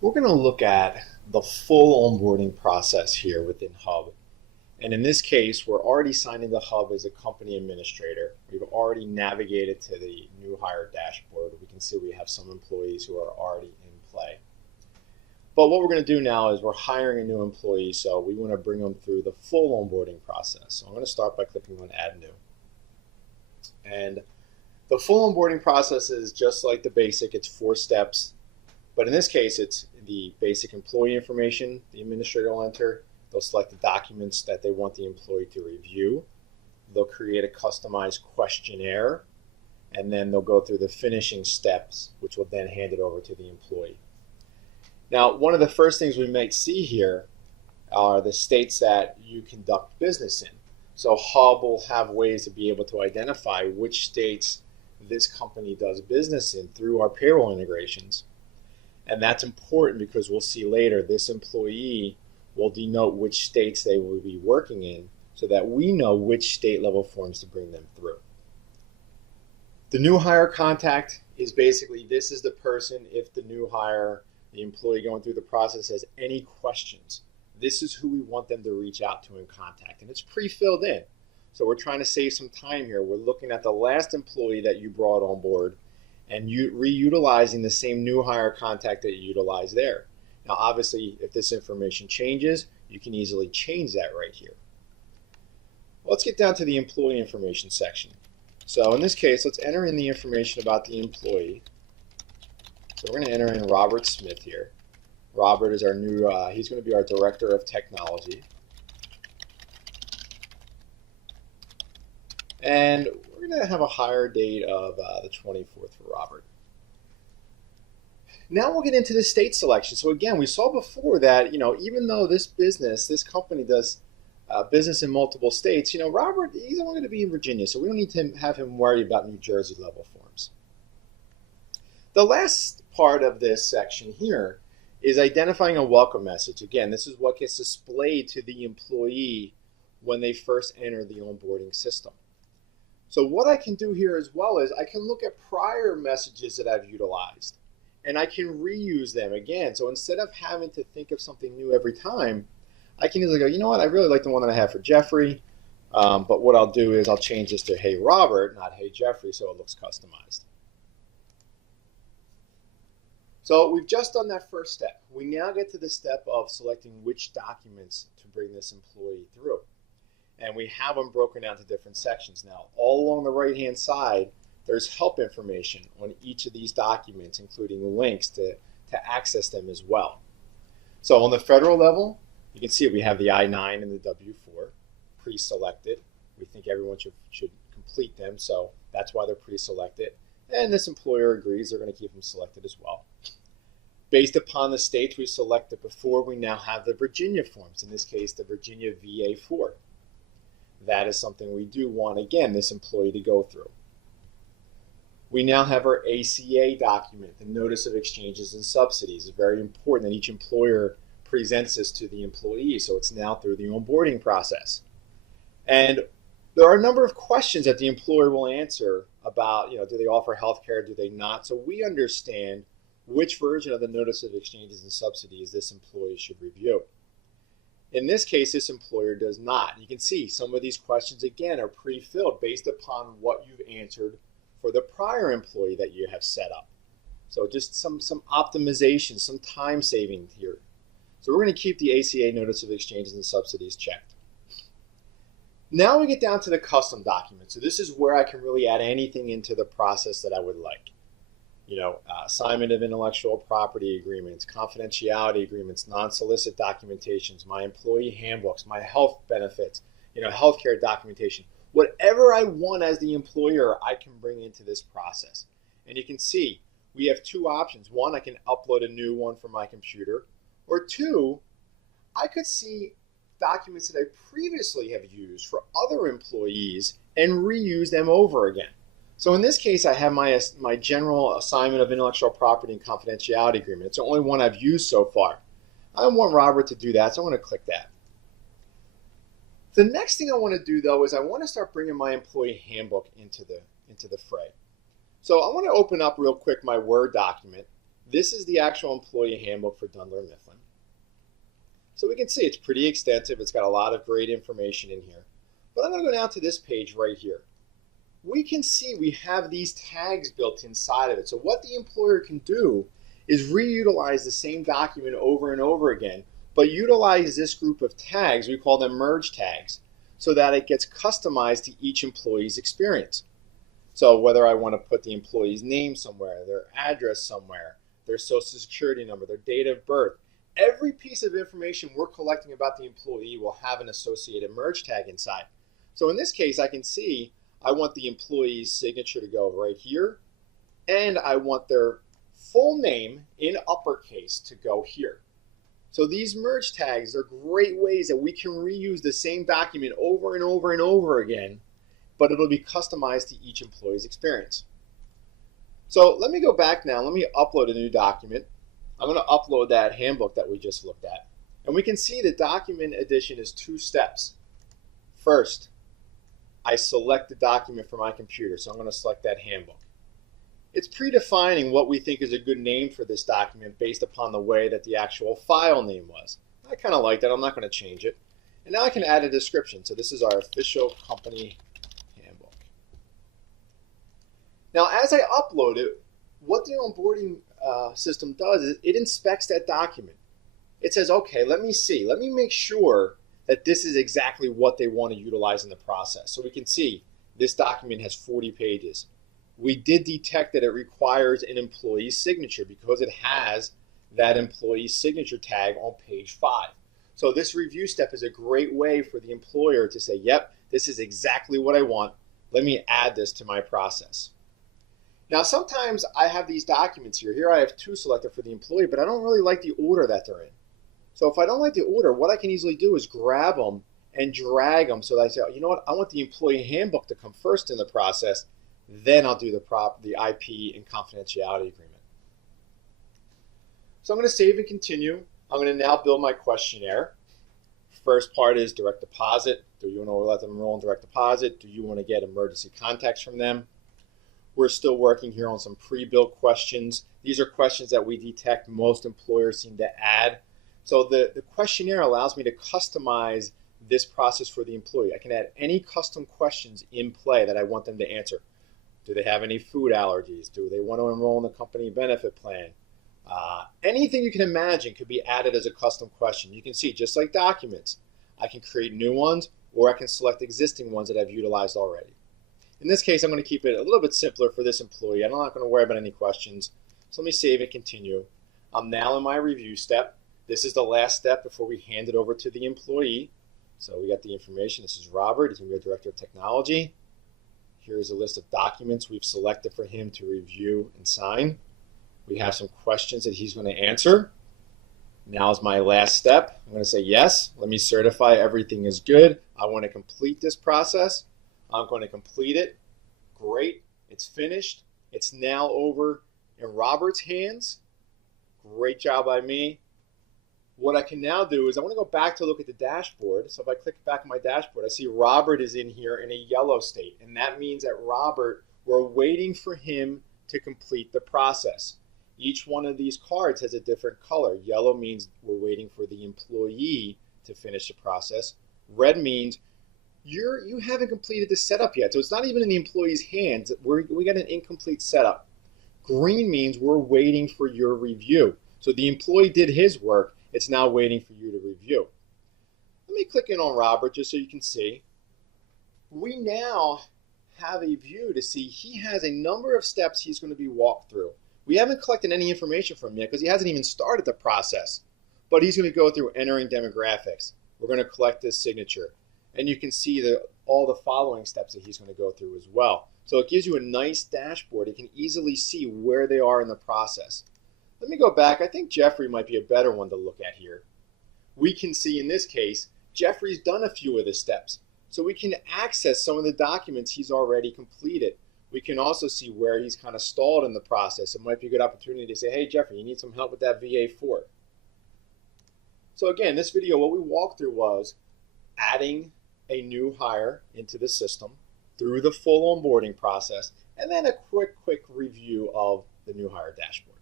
We're going to look at the full onboarding process here within Hub. And in this case, we're already signed into Hub as a company administrator. We've already navigated to the new hire dashboard. We can see we have some employees who are already in play. But what we're going to do now is we're hiring a new employee, so we want to bring them through the full onboarding process. So I'm going to start by clicking on Add New. And the full onboarding process is just like the basic. It's 4 steps. But in this case, it's the basic employee information the administrator will enter. They'll select the documents that they want the employee to review. They'll create a customized questionnaire, and then they'll go through the finishing steps, which will then hand it over to the employee. Now, one of the first things we might see here are the states that you conduct business in. So Hub will have ways to be able to identify which states this company does business in through our payroll integrations. And that's important because we'll see later this employee will denote which states they will be working in so that we know which state level forms to bring them through. The new hire contact is basically, this is the person, if the new hire, the employee going through the process has any questions, this is who we want them to reach out to and contact. And it's pre-filled in. So we're trying to save some time here. We're looking at the last employee that you brought on board and reutilizing the same new hire contact that you utilized there. Now, obviously, if this information changes, you can easily change that right here. Let's get down to the employee information section. So in this case, let's enter in the information about the employee. So we're going to enter in Robert Smith here. Robert is our new, he's going to be our Director of Technology. And we're going to have a hire date of the 24th for Robert. Now we'll get into the state selection. So again, we saw before that, even though this company does business in multiple states, Robert, he's only going to be in Virginia, so we don't need to have him worry about New Jersey level forms. The last part of this section here is identifying a welcome message. Again, this is what gets displayed to the employee when they first enter the onboarding system. So what I can do here as well is I can look at prior messages that I've utilized and I can reuse them again. So instead of having to think of something new every time, I can easily go, you know what, I really like the one that I have for Jeffrey, but what I'll do is I'll change this to Hey Robert, not Hey Jeffrey, so it looks customized. So we've just done that first step. We now get to the step of selecting which documents to bring this employee through. And we have them broken down to different sections. Now, all along the right-hand side, there's help information on each of these documents, including links to access them as well. So on the federal level, you can see we have the I-9 and the W-4 pre-selected. We think everyone should complete them, so that's why they're pre-selected. And this employer agrees they're going to keep them selected as well. Based upon the states we selected before, we now have the Virginia forms, in this case, the Virginia VA-4. That is something we do want, again, this employee to go through. We now have our ACA document, the Notice of Exchanges and Subsidies. It's very important that each employer presents this to the employee, so it's now through the onboarding process. And there are a number of questions that the employer will answer about, do they offer health care, do they not? So we understand which version of the Notice of Exchanges and Subsidies this employee should review. In this case, this employer does not. You can see some of these questions, again, are pre-filled based upon what you've answered for the prior employee that you have set up. So just some optimization, some time saving here. So we're going to keep the ACA Notice of Exchanges and Subsidies checked. Now we get down to the custom document. So this is where I can really add anything into the process that I would like. Assignment of intellectual property agreements, confidentiality agreements, non-solicit documentations, my employee handbooks, my health benefits, healthcare documentation. Whatever I want as the employer, I can bring into this process. And you can see we have 2 options. One, I can upload a new one from my computer. Or 2, I could see documents that I previously have used for other employees and reuse them over again. So in this case, I have my general assignment of intellectual property and confidentiality agreement. It's the only one I've used so far. I want Robert to do that, so I'm going to click that. The next thing I want to do, though, is I want to start bringing my employee handbook into the fray. So I want to open up real quick my Word document, This is the actual employee handbook for Dunder Mifflin. So we can see it's pretty extensive. It's got a lot of great information in here. But I'm going to go down to this page right here. We can see we have these tags built inside of it. So what the employer can do is reutilize the same document over and over again, but utilize this group of tags, we call them merge tags, so that it gets customized to each employee's experience. So whether I want to put the employee's name somewhere, their address somewhere, their social security number, their date of birth, every piece of information we're collecting about the employee will have an associated merge tag inside. So in this case, I can see I want the employee's signature to go right here, and I want their full name in uppercase to go here. So these merge tags are great ways that we can reuse the same document over and over and over again, but it'll be customized to each employee's experience. So let me go back now. Let me upload a new document. I'm going to upload that handbook that we just looked at. And we can see the document addition is 2 steps. First, I select the document from my computer. So I'm going to select that handbook. It's predefining what we think is a good name for this document based upon the way that the actual file name was. I kind of like that. I'm not going to change it. And now I can add a description. So this is our official company handbook. Now as I upload it, what the onboarding system does is it inspects that document. It says, okay, let me see. Let me make sure that this is exactly what they want to utilize in the process. So we can see this document has 40 pages. We did detect that it requires an employee's signature because it has that employee's signature tag on page 5. So this review step is a great way for the employer to say, yep, this is exactly what I want. Let me add this to my process. Now sometimes I have these documents here. Here I have 2 selected for the employee, but I don't really like the order that they're in. So if I don't like the order, what I can easily do is grab them and drag them so that I say, you know what, I want the employee handbook to come first in the process, then I'll do the IP and confidentiality agreement. So I'm going to save and continue. I'm going to now build my questionnaire. First part is direct deposit. Do you want to let them enroll in direct deposit? Do you want to get emergency contacts from them? We're still working here on some pre-built questions. These are questions that we detect most employers seem to add. So the questionnaire allows me to customize this process for the employee. I can add any custom questions in play that I want them to answer. Do they have any food allergies? Do they want to enroll in the company benefit plan? Anything you can imagine could be added as a custom question. You can see, just like documents, I can create new ones, or I can select existing ones that I've utilized already. In this case, I'm going to keep it a little bit simpler for this employee. I'm not going to worry about any questions. So let me save and continue. I'm now in my review step. This is the last step before we hand it over to the employee. So we got the information. This is Robert. He's going to be our Director of Technology. Here's a list of documents we've selected for him to review and sign. We have some questions that he's going to answer. Now is my last step. I'm going to say yes. Let me certify everything is good. I want to complete this process. I'm going to complete it. Great. It's finished. It's now over in Robert's hands. Great job by me. What I can now do is I want to go back to look at the dashboard. So if I click back on my dashboard, I see Robert is in here in a yellow state. And that means that Robert, we're waiting for him to complete the process. Each one of these cards has a different color. Yellow means we're waiting for the employee to finish the process. Red means you haven't completed the setup yet. So it's not even in the employee's hands. We got an incomplete setup. Green means we're waiting for your review. So the employee did his work. It's now waiting for you to review. Let me click in on Robert just so you can see. We now have a view to see he has a number of steps he's going to be walked through. We haven't collected any information from him yet because he hasn't even started the process. But he's going to go through entering demographics. We're going to collect his signature. And you can see all the following steps that he's going to go through as well. So it gives you a nice dashboard. You can easily see where they are in the process. Let me go back. I think Jeffrey might be a better one to look at here. We can see in this case, Jeffrey's done a few of the steps. So we can access some of the documents he's already completed. We can also see where he's kind of stalled in the process. It might be a good opportunity to say, hey, Jeffrey, you need some help with that VA form. So again, this video, what we walked through was adding a new hire into the system through the full onboarding process, and then a quick review of the new hire dashboard.